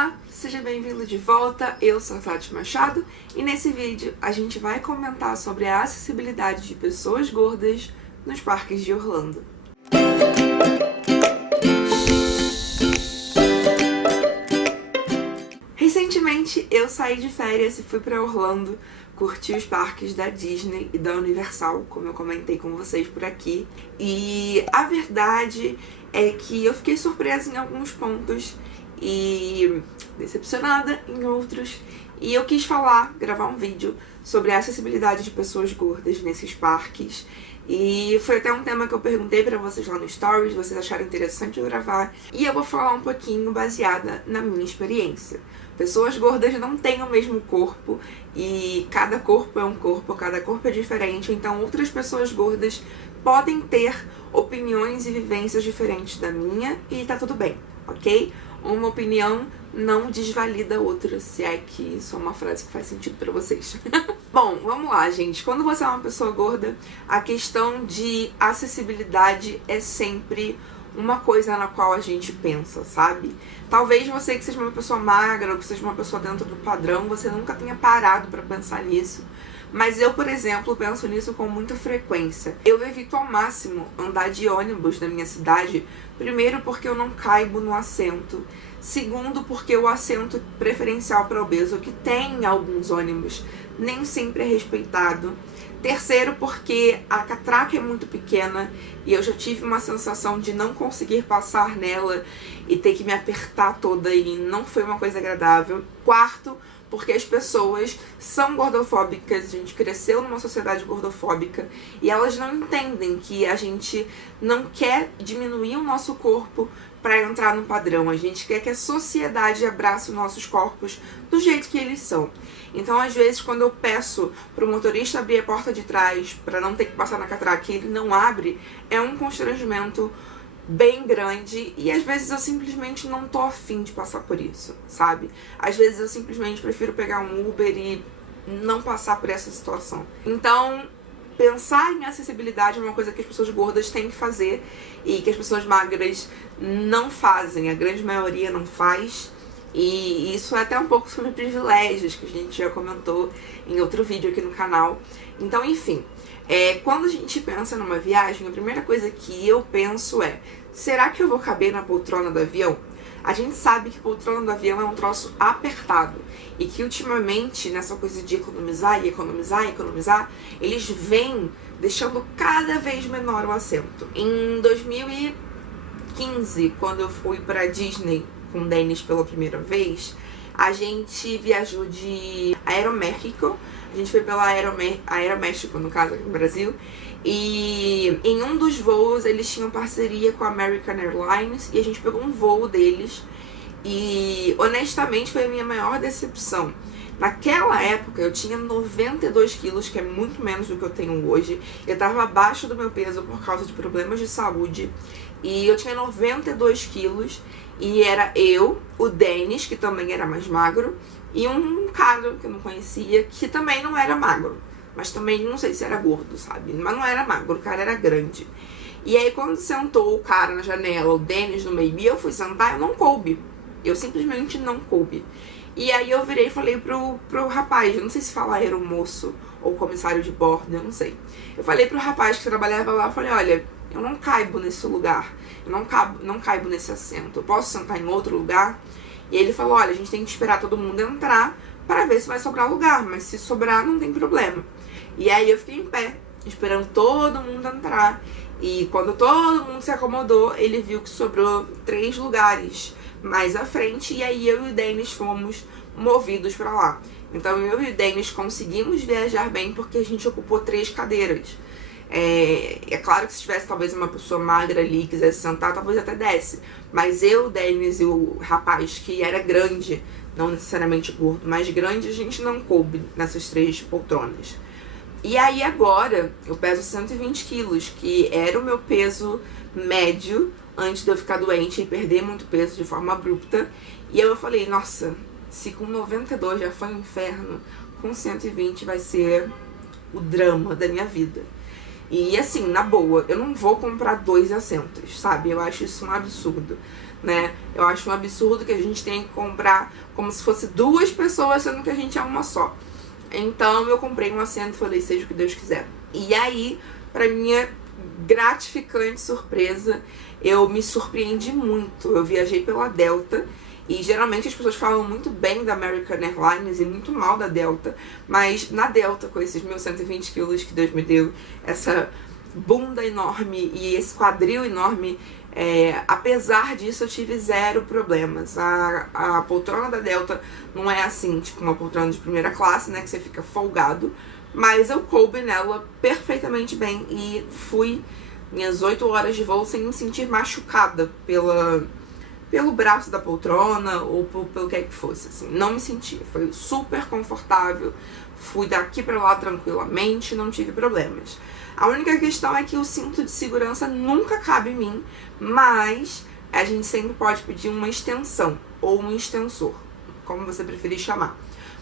Olá, seja bem-vindo de volta, eu sou a Tati Machado e nesse vídeo a gente vai comentar sobre a acessibilidade de pessoas gordas nos parques de Orlando. Recentemente eu saí de férias e fui para Orlando curtir os parques da Disney e da Universal, como eu comentei com vocês por aqui. E a verdade é que eu fiquei surpresa em alguns pontos e decepcionada em outros. E eu quis gravar um vídeo sobre a acessibilidade de pessoas gordas nesses parques. E foi até um tema que eu perguntei pra vocês lá no Stories, vocês acharam interessante eu gravar. E eu vou falar um pouquinho baseada na minha experiência. Pessoas gordas não têm o mesmo corpo e cada corpo é um corpo, cada corpo é diferente. Então outras pessoas gordas podem ter opiniões e vivências diferentes da minha e tá tudo bem, ok? Uma opinião não desvalida a outra, se é que isso é uma frase que faz sentido pra vocês. Bom, vamos lá, gente. Quando você é uma pessoa gorda, a questão de acessibilidade é sempre uma coisa na qual a gente pensa, sabe? Talvez você que seja uma pessoa magra ou que seja uma pessoa dentro do padrão, você nunca tenha parado pra pensar nisso. Mas eu, por exemplo, penso nisso com muita frequência. Eu evito ao máximo andar de ônibus na minha cidade, primeiro porque eu não caibo no assento, segundo porque o assento preferencial para obeso que tem em alguns ônibus nem sempre é respeitado, terceiro porque a catraca é muito pequena e eu já tive uma sensação de não conseguir passar nela e ter que me apertar toda e não foi uma coisa agradável, quarto porque as pessoas são gordofóbicas, a gente cresceu numa sociedade gordofóbica e elas não entendem que a gente não quer diminuir o nosso corpo para entrar no padrão, a gente quer que a sociedade abrace os nossos corpos do jeito que eles são. Então, às vezes, quando eu peço pro motorista abrir a porta de trás para não ter que passar na catraca e ele não abre, é um constrangimento bem grande e às vezes eu simplesmente não tô afim de passar por isso, sabe? Às vezes eu simplesmente prefiro pegar um Uber e não passar por essa situação. Então, pensar em acessibilidade é uma coisa que as pessoas gordas têm que fazer e que as pessoas magras não fazem, a grande maioria não faz. E isso é até um pouco sobre privilégios, que a gente já comentou em outro vídeo aqui no canal. Então, enfim, quando a gente pensa numa viagem, a primeira coisa que eu penso é: será que eu vou caber na poltrona do avião? A gente sabe que poltrona do avião é um troço apertado e que ultimamente, nessa coisa de economizar e economizar e economizar, eles vêm deixando cada vez menor o assento. Em 2015, quando eu fui pra Disney com o Denis pela primeira vez, a gente viajou de Aeroméxico, a gente foi pela Aeroméxico, no caso, aqui no Brasil, e em um dos voos eles tinham parceria com a American Airlines e a gente pegou um voo deles e honestamente foi a minha maior decepção. Naquela época eu tinha 92 quilos, que é muito menos do que eu tenho hoje. Eu tava abaixo do meu peso por causa de problemas de saúde e eu tinha 92 quilos e era eu, o Denis, que também era mais magro, e um cara que eu não conhecia, que também não era magro, mas também não sei se era gordo, sabe? Mas não era magro, o cara era grande. E aí quando sentou o cara na janela, o Denis no meio, e eu fui sentar, eu não coube. Eu simplesmente não coube. E aí eu virei e falei pro rapaz, eu não sei se fala aeromoço ou comissário de bordo, eu não sei. Eu falei pro rapaz que trabalhava lá, eu falei: olha, eu não caibo nesse lugar, eu não caibo nesse assento, eu posso sentar em outro lugar? E ele falou: olha, a gente tem que esperar todo mundo entrar para ver se vai sobrar lugar, mas se sobrar não tem problema. E aí eu fiquei em pé, esperando todo mundo entrar, e quando todo mundo se acomodou, ele viu que sobrou 3 lugares mais à frente, e aí eu e o Denis fomos movidos para lá. Então eu e o Denis conseguimos viajar bem porque a gente ocupou 3 cadeiras. É claro que se tivesse talvez uma pessoa magra ali e quisesse sentar, talvez até desse. Mas eu, o Denis e o rapaz que era grande, não necessariamente gordo, mas grande, a gente não coube nessas 3 poltronas. E aí agora eu peso 120 quilos, que era o meu peso médio antes de eu ficar doente e perder muito peso de forma abrupta. E eu falei: nossa, se com 92 já foi um inferno, com 120 vai ser o drama da minha vida. E assim, na boa, eu não vou comprar 2 assentos, sabe? Eu acho isso um absurdo, né? Eu acho um absurdo que a gente tenha que comprar como se fosse 2 pessoas, sendo que a gente é uma só. Então eu comprei um assento e falei, seja o que Deus quiser. E aí, pra minha gratificante surpresa, eu me surpreendi muito. Eu viajei pela Delta e geralmente as pessoas falam muito bem da American Airlines e muito mal da Delta, mas na Delta, com esses 1.120 quilos que Deus me deu, essa bunda enorme e esse quadril enorme, apesar disso eu tive 0 problemas. A poltrona da Delta não é assim, tipo uma poltrona de primeira classe, né, que você fica folgado, mas eu coube nela perfeitamente bem e fui minhas 8 horas de voo sem me sentir machucada pelo braço da poltrona ou pelo que é que fosse, assim. Não me senti, foi super confortável, fui daqui pra lá tranquilamente, não tive problemas. A única questão é que o cinto de segurança nunca cabe em mim, mas a gente sempre pode pedir uma extensão ou um extensor, como você preferir chamar.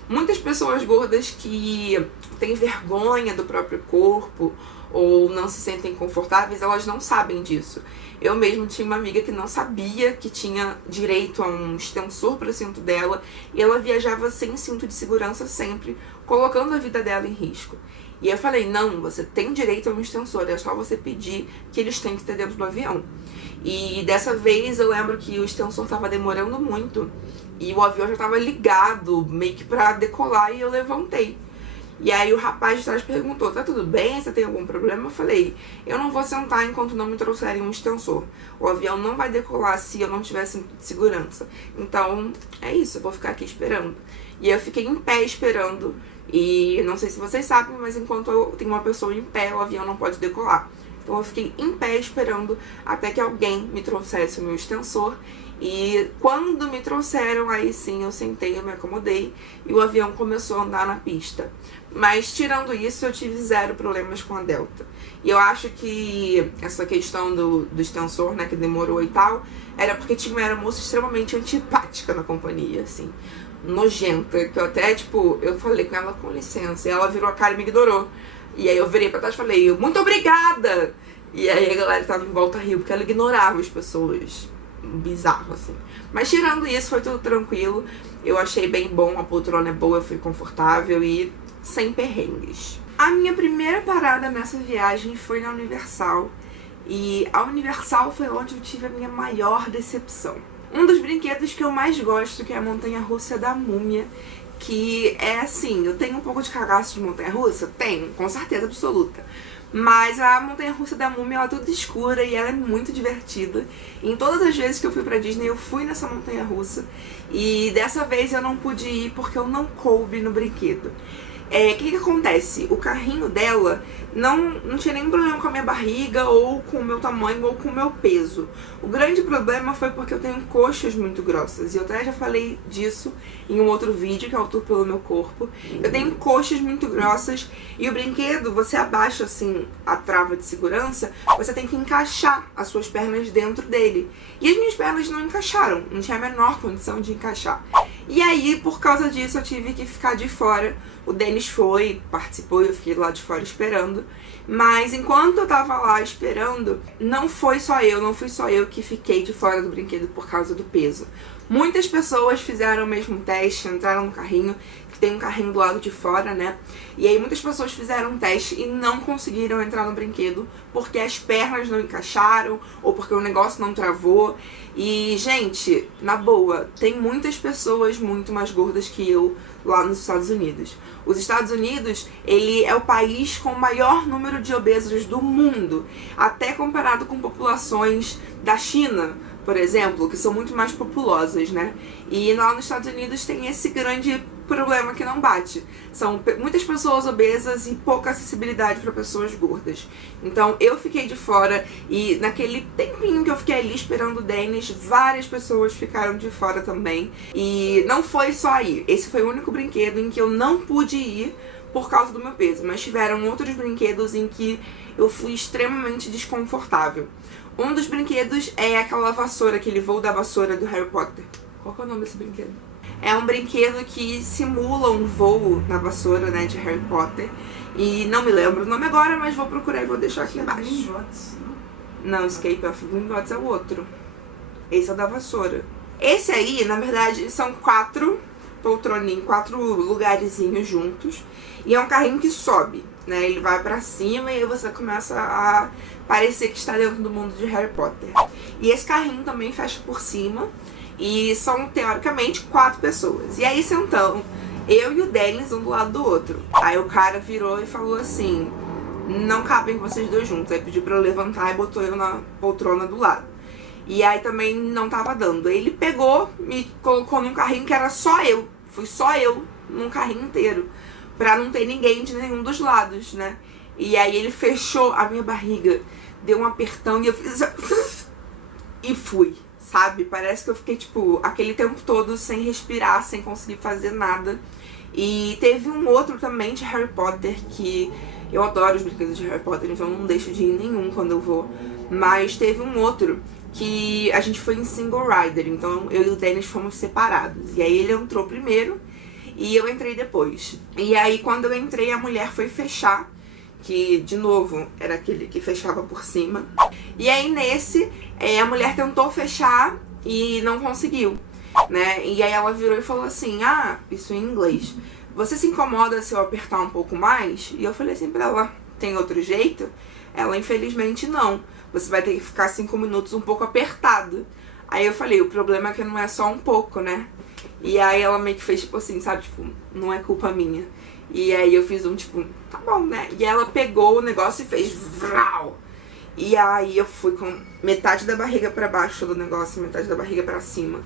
Muitas pessoas gordas que têm vergonha do próprio corpo ou não se sentem confortáveis, elas não sabem disso. Eu mesmo tinha uma amiga que não sabia que tinha direito a um extensor para o cinto dela e ela viajava sem cinto de segurança sempre, colocando a vida dela em risco. E eu falei, não, você tem direito a um extensor, é só você pedir, que eles têm que ter dentro do avião. E dessa vez eu lembro que o extensor estava demorando muito e o avião já estava ligado, meio que pra decolar, e eu levantei. E aí o rapaz de trás perguntou, tá tudo bem? Você tem algum problema? Eu falei, eu não vou sentar enquanto não me trouxerem um extensor. O avião não vai decolar se eu não tiver cinto de segurança. Então, é isso, eu vou ficar aqui esperando. E eu fiquei em pé esperando. E não sei se vocês sabem, mas enquanto eu tenho uma pessoa em pé, o avião não pode decolar. Então eu fiquei em pé esperando até que alguém me trouxesse o meu extensor. E quando me trouxeram, aí sim eu sentei, eu me acomodei e o avião começou a andar na pista. Mas tirando isso, eu tive 0 problemas com a Delta. E eu acho que essa questão do extensor, né, que demorou e tal, era porque tinha uma aeromoça extremamente antipática na companhia, assim, nojenta, que eu até, tipo, eu falei com ela, com licença, e ela virou a cara e me ignorou. E aí eu virei pra trás e falei, muito obrigada! E aí a galera tava em volta riu, porque ela ignorava as pessoas. Bizarro, assim. Mas tirando isso, foi tudo tranquilo. Eu achei bem bom, a poltrona é boa, eu fui confortável e sem perrengues. A minha primeira parada nessa viagem foi na Universal. E a Universal foi onde eu tive a minha maior decepção. Um dos brinquedos que eu mais gosto, que é a montanha-russa da Múmia, que é assim, eu tenho um pouco de cagaço de montanha-russa? Tenho, com certeza absoluta. Mas a montanha-russa da Múmia, ela é toda escura e ela é muito divertida. Em todas as vezes que eu fui pra Disney, eu fui nessa montanha-russa. E dessa vez eu não pude ir porque eu não coube no brinquedo. O que acontece? O carrinho dela não tinha nenhum problema com a minha barriga, ou com o meu tamanho, ou com o meu peso. O grande problema foi porque eu tenho coxas muito grossas. E eu até já falei disso em um outro vídeo, que é o tour pelo meu corpo. Eu tenho coxas muito grossas e o brinquedo, você abaixa assim a trava de segurança, você tem que encaixar as suas pernas dentro dele. E as minhas pernas não encaixaram, não tinha a menor condição de encaixar. E aí, por causa disso, eu tive que ficar de fora. O Denis foi, participou e eu fiquei lá de fora esperando. Mas enquanto eu tava lá esperando, não fui só eu que fiquei de fora do brinquedo por causa do peso. Muitas pessoas fizeram o mesmo teste, entraram no carrinho, que tem um carrinho do lado de fora, né? E aí muitas pessoas fizeram um teste e não conseguiram entrar no brinquedo porque as pernas não encaixaram ou porque o negócio não travou. E, gente, na boa, tem muitas pessoas muito mais gordas que eu lá nos Estados Unidos. Os Estados Unidos, ele é o país com o maior número de obesos do mundo, até comparado com populações da China, por exemplo, que são muito mais populosas, né? E lá nos Estados Unidos tem esse grande problema que não bate. São muitas pessoas obesas e pouca acessibilidade para pessoas gordas. Então eu fiquei de fora e naquele tempinho que eu fiquei ali esperando o Denis, várias pessoas ficaram de fora também. E não foi só aí. Esse foi o único brinquedo em que eu não pude ir por causa do meu peso. Mas tiveram outros brinquedos em que eu fui extremamente desconfortável. Um dos brinquedos é aquela vassoura, aquele voo da vassoura do Harry Potter. Qual que é o nome desse brinquedo? É um brinquedo que simula um voo na vassoura, né, de Harry Potter. E não me lembro o nome agora, mas vou procurar e vou deixar aqui embaixo. Não, Escape of Gringotts é o outro. Esse é o da vassoura. Esse aí, na verdade, são 4 poltroninhos, 4 lugarzinhos juntos. E é um carrinho que sobe, né? Ele vai pra cima e aí você começa a parecer que está dentro do mundo de Harry Potter. E esse carrinho também fecha por cima. E são, teoricamente, 4 pessoas. E aí sentamos eu e o Dennis um do lado do outro. Aí o cara virou e falou assim: não cabem vocês dois juntos. Aí pediu pra eu levantar e botou eu na poltrona do lado. E aí também não tava dando. Aí ele pegou, me colocou num carrinho que era só eu. Fui só eu num carrinho inteiro. Pra não ter ninguém de nenhum dos lados, né? E aí ele fechou a minha barriga, deu um apertão e eu fiz... e fui, sabe? Parece que eu fiquei, tipo, aquele tempo todo sem respirar, sem conseguir fazer nada. E teve um outro também de Harry Potter que... eu adoro os brinquedos de Harry Potter, então eu não deixo de ir nenhum quando eu vou. Mas teve um outro que a gente foi em single rider, então eu e o Dennis fomos separados. E aí ele entrou primeiro e eu entrei depois. E aí quando eu entrei, a mulher foi fechar, que de novo era aquele que fechava por cima. E aí nesse, a mulher tentou fechar e não conseguiu, né? E aí ela virou e falou assim: ah, isso em inglês, você se incomoda se eu apertar um pouco mais? E eu falei assim pra ela: tem outro jeito? Ela, infelizmente não. Você vai ter que ficar 5 minutos um pouco apertado. Aí eu falei: o problema é que não é só um pouco, né? E aí ela meio que fez tipo assim, sabe? Tipo, não é culpa minha. E aí eu fiz um tipo, tá bom, né? E ela pegou o negócio e fez vral. E aí eu fui com metade da barriga pra baixo do negócio, metade da barriga pra cima.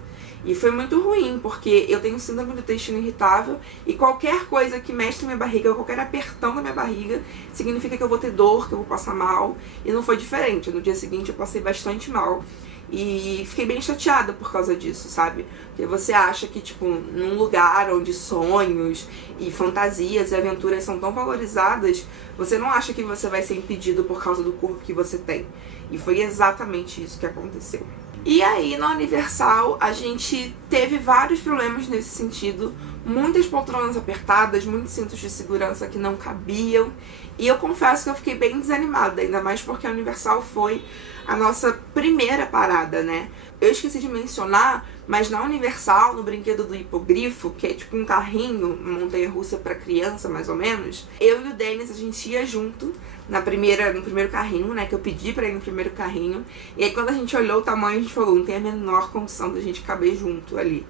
E foi muito ruim, porque eu tenho síndrome do intestino irritável e qualquer coisa que mexe na minha barriga, qualquer apertão na minha barriga, significa que eu vou ter dor, que eu vou passar mal. E não foi diferente. No dia seguinte eu passei bastante mal. E fiquei bem chateada por causa disso, sabe? Porque você acha que, tipo, num lugar onde sonhos e fantasias e aventuras são tão valorizadas, você não acha que você vai ser impedido por causa do corpo que você tem. E foi exatamente isso que aconteceu. E aí, na Universal, a gente teve vários problemas nesse sentido. Muitas poltronas apertadas, muitos cintos de segurança que não cabiam. E eu confesso que eu fiquei bem desanimada, ainda mais porque a Universal foi a nossa primeira parada, né? Eu esqueci de mencionar, mas na Universal, no brinquedo do hipogrifo, que é tipo um carrinho, uma montanha-russa pra criança, mais ou menos, eu e o Dennis, a gente ia junto no primeiro carrinho, né? Que eu pedi pra ir no primeiro carrinho. E aí quando a gente olhou o tamanho, a gente falou: não tem a menor condição da gente caber junto ali.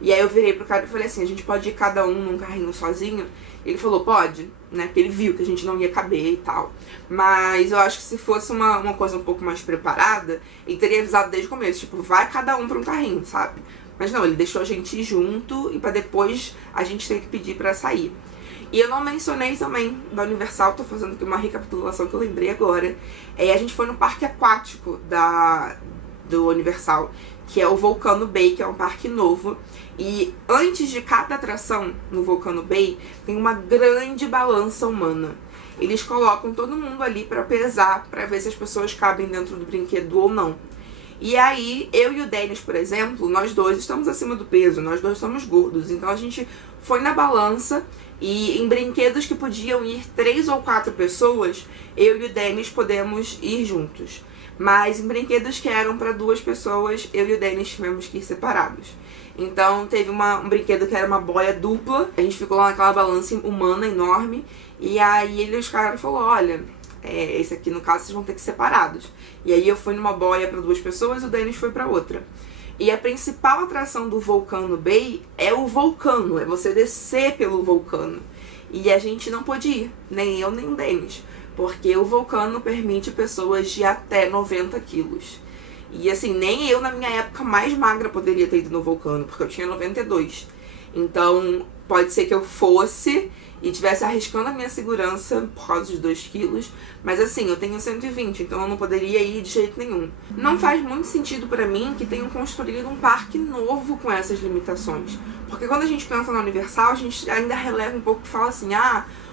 E aí eu virei pro cara e falei assim: a gente pode ir cada um num carrinho sozinho? Ele falou: pode, né? Porque ele viu que a gente não ia caber e tal. Mas eu acho que se fosse uma coisa um pouco mais preparada, ele teria avisado desde o começo, tipo, vai cada um pra um carrinho, sabe? Mas não, ele deixou a gente ir junto e pra depois a gente ter que pedir pra sair. E eu não mencionei também da Universal, tô fazendo aqui uma recapitulação que eu lembrei agora. A gente foi no parque aquático do Universal, que é o Volcano Bay, que é um parque novo. E antes de cada atração no Volcano Bay, tem uma grande balança humana. Eles colocam todo mundo ali pra pesar, pra ver se as pessoas cabem dentro do brinquedo ou não. E aí, eu e o Dennis, por exemplo, nós dois estamos acima do peso, nós dois somos gordos. Então a gente foi na balança e em brinquedos que podiam ir 3 ou 4 pessoas, eu e o Dennis podemos ir juntos. Mas em brinquedos que eram para 2 pessoas, eu e o Dennis tivemos que ir separados. Então teve um brinquedo que era uma boia dupla, a gente ficou lá naquela balança humana enorme, e aí os caras falaram: olha, esse aqui no caso vocês vão ter que ir separados. E aí eu fui numa boia para 2 pessoas e o Dennis foi para outra. E a principal atração do Volcano Bay é o vulcano, é você descer pelo vulcano. E a gente não pôde ir, nem eu nem o Dennis, porque o vulcano permite pessoas de até 90 quilos. E assim, nem eu na minha época mais magra poderia ter ido no vulcano, porque eu tinha 92. Então, pode ser que eu fosse e tivesse arriscando a minha segurança por causa de 2 quilos. Mas assim, eu tenho 120, então eu não poderia ir de jeito nenhum. Não faz muito sentido pra mim que tenham construído um parque novo com essas limitações. Porque quando a gente pensa na Universal, a gente ainda releva um pouco e fala assim,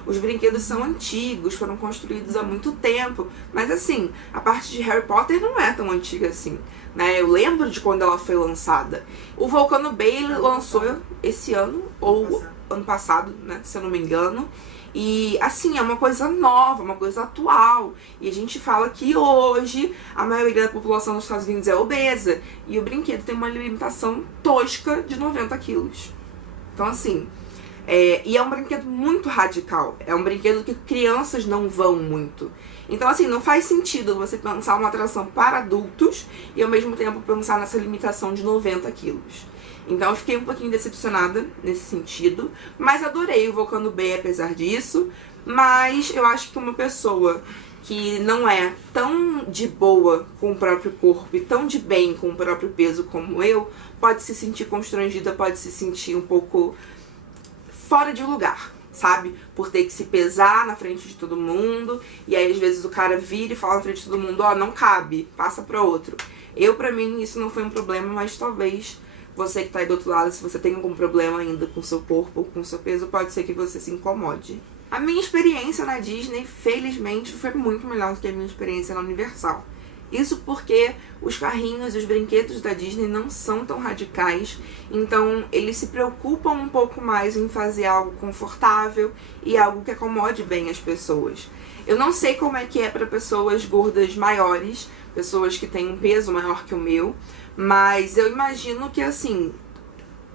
os brinquedos são antigos, foram construídos há muito tempo. Mas assim, a parte de Harry Potter não é tão antiga assim, né? Eu lembro de quando ela foi lançada. O Volcano Bay ele lançou esse ano, ou ano passado, né? Se eu não me engano. E assim, é uma coisa nova, uma coisa atual. E a gente fala que hoje a maioria da população dos Estados Unidos é obesa. E o brinquedo tem uma limitação tosca de 90 quilos. Então assim, e é um brinquedo muito radical. É um brinquedo que crianças não vão muito. Então assim, não faz sentido você pensar uma atração para adultos e ao mesmo tempo pensar nessa limitação de 90 quilos. Então eu fiquei um pouquinho decepcionada nesse sentido, mas adorei o Volcano Bay apesar disso. Mas eu acho que uma pessoa que não é tão de boa com o próprio corpo e tão de bem com o próprio peso como eu, pode se sentir constrangida, pode se sentir um pouco fora de lugar, sabe? Por ter que se pesar na frente de todo mundo, e aí às vezes o cara vira e fala na frente de todo mundo, não cabe, passa pra outro. Pra mim, isso não foi um problema, mas talvez você que tá aí do outro lado, se você tem algum problema ainda com o seu corpo ou com o seu peso, pode ser que você se incomode. A minha experiência na Disney, felizmente, foi muito melhor do que a minha experiência na Universal. Isso porque os carrinhos e os brinquedos da Disney não são tão radicais, então eles se preocupam um pouco mais em fazer algo confortável e algo que acomode bem as pessoas. Eu não sei como é que é para pessoas gordas maiores, pessoas que têm um peso maior que o meu, mas eu imagino que assim,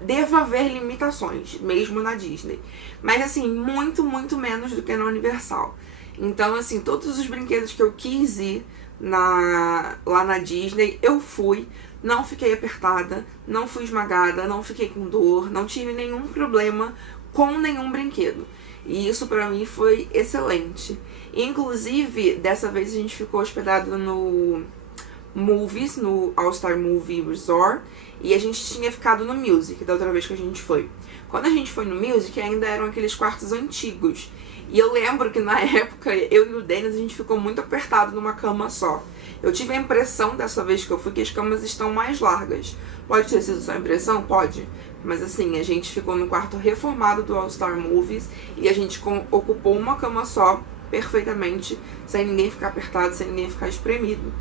deva haver limitações, mesmo na Disney. Mas assim, muito, muito menos do que na Universal. Então assim, todos os brinquedos que eu quis ir lá na Disney, eu fui, não fiquei apertada, não fui esmagada, não fiquei com dor, não tive nenhum problema com nenhum brinquedo. E isso pra mim foi excelente. Inclusive, dessa vez a gente ficou hospedado no Movies, no All Star Movie Resort, e a gente tinha ficado no Music da outra vez que a gente foi. Quando a gente foi no Music, ainda eram aqueles quartos antigos. E eu lembro que na época, eu e o Dennis, a gente ficou muito apertado numa cama só. Eu tive a impressão dessa vez que eu fui que as camas estão mais largas. Pode ter sido só impressão? Pode. Mas assim, a gente ficou no quarto reformado do All Star Movies e a gente ocupou uma cama só, perfeitamente, sem ninguém ficar apertado, sem ninguém ficar espremido.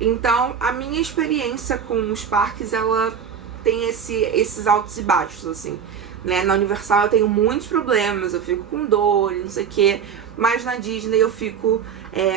Então, a minha experiência com os parques, ela tem esses altos e baixos, assim. Né? Na Universal eu tenho muitos problemas, eu fico com dor e não sei o que, mas na Disney eu fico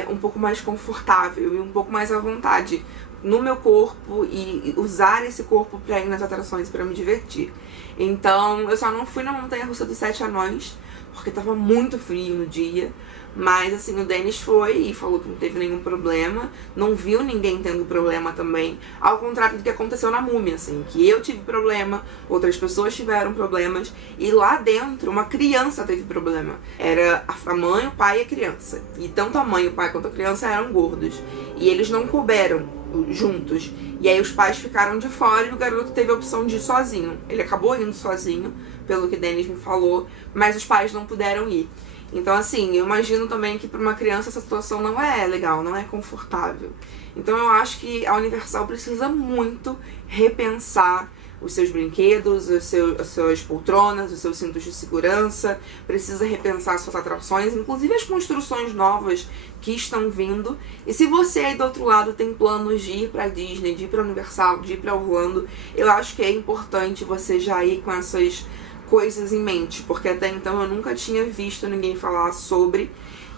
um pouco mais confortável e um pouco mais à vontade no meu corpo e usar esse corpo pra ir nas atrações pra me divertir. Então eu só não fui na Montanha-Russa dos 7 Anões, porque tava muito frio no dia. Mas assim, o Dennis foi e falou que não teve nenhum problema, não viu ninguém tendo problema também, ao contrário do que aconteceu na Múmia, assim, que eu tive problema, outras pessoas tiveram problemas, e lá dentro uma criança teve problema. Era a mãe, o pai e a criança, e tanto a mãe, o pai quanto a criança eram gordos, e eles não couberam juntos, e aí os pais ficaram de fora e o garoto teve a opção de ir sozinho. Ele acabou indo sozinho, pelo que o Dennis me falou, mas os pais não puderam ir. Então assim, eu imagino também que para uma criança essa situação não é legal, não é confortável. Então eu acho que a Universal precisa muito repensar os seus brinquedos, as suas poltronas, os seus cintos de segurança, precisa repensar suas atrações, inclusive as construções novas que estão vindo. E se você aí do outro lado tem planos de ir pra Disney, de ir pra Universal, de ir pra Orlando, eu acho que é importante você já ir com essas coisas em mente, porque até então eu nunca tinha visto ninguém falar sobre,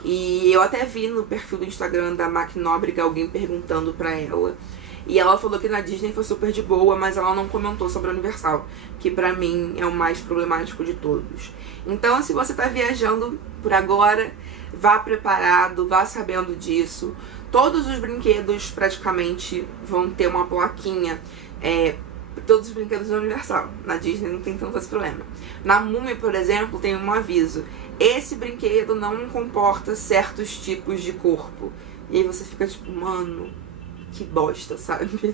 e eu até vi no perfil do Instagram da Mac Nóbrega alguém perguntando pra ela, e ela falou que na Disney foi super de boa, mas ela não comentou sobre a Universal, que pra mim é o mais problemático de todos. Então se você tá viajando por agora, vá preparado, vá sabendo disso. Todos os brinquedos praticamente vão ter uma plaquinha, todos os brinquedos da Universal. Na Disney não tem tanto esse problema. Na Múmia, por exemplo, tem um aviso: esse brinquedo não comporta certos tipos de corpo. E aí você fica tipo, mano, que bosta, sabe?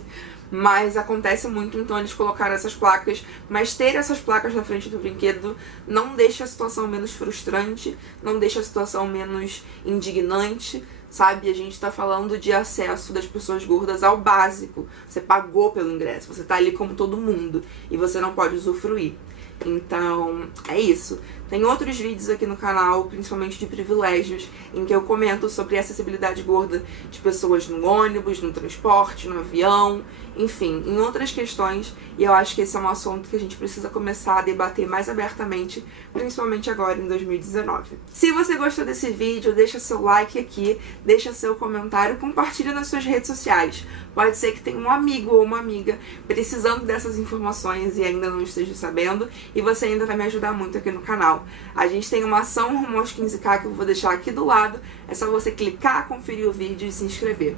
Mas acontece muito, então eles colocaram essas placas. Mas ter essas placas na frente do brinquedo não deixa a situação menos frustrante, não deixa a situação menos indignante, sabe? A gente tá falando de acesso das pessoas gordas ao básico. Você pagou pelo ingresso, você tá ali como todo mundo e você não pode usufruir. Então, é isso. Tem outros vídeos aqui no canal, principalmente de privilégios, em que eu comento sobre acessibilidade gorda de pessoas no ônibus, no transporte, no avião, enfim, em outras questões. E eu acho que esse é um assunto que a gente precisa começar a debater mais abertamente, principalmente agora em 2019. Se você gostou desse vídeo, deixa seu like aqui, deixa seu comentário, compartilha nas suas redes sociais. Pode ser que tenha um amigo ou uma amiga precisando dessas informações e ainda não esteja sabendo, e você ainda vai me ajudar muito aqui no canal. A gente tem uma ação rumo aos 15k que eu vou deixar aqui do lado, é só você clicar, conferir o vídeo e se inscrever.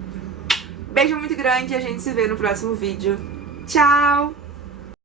Beijo muito grande e a gente se vê no próximo vídeo. Tchau!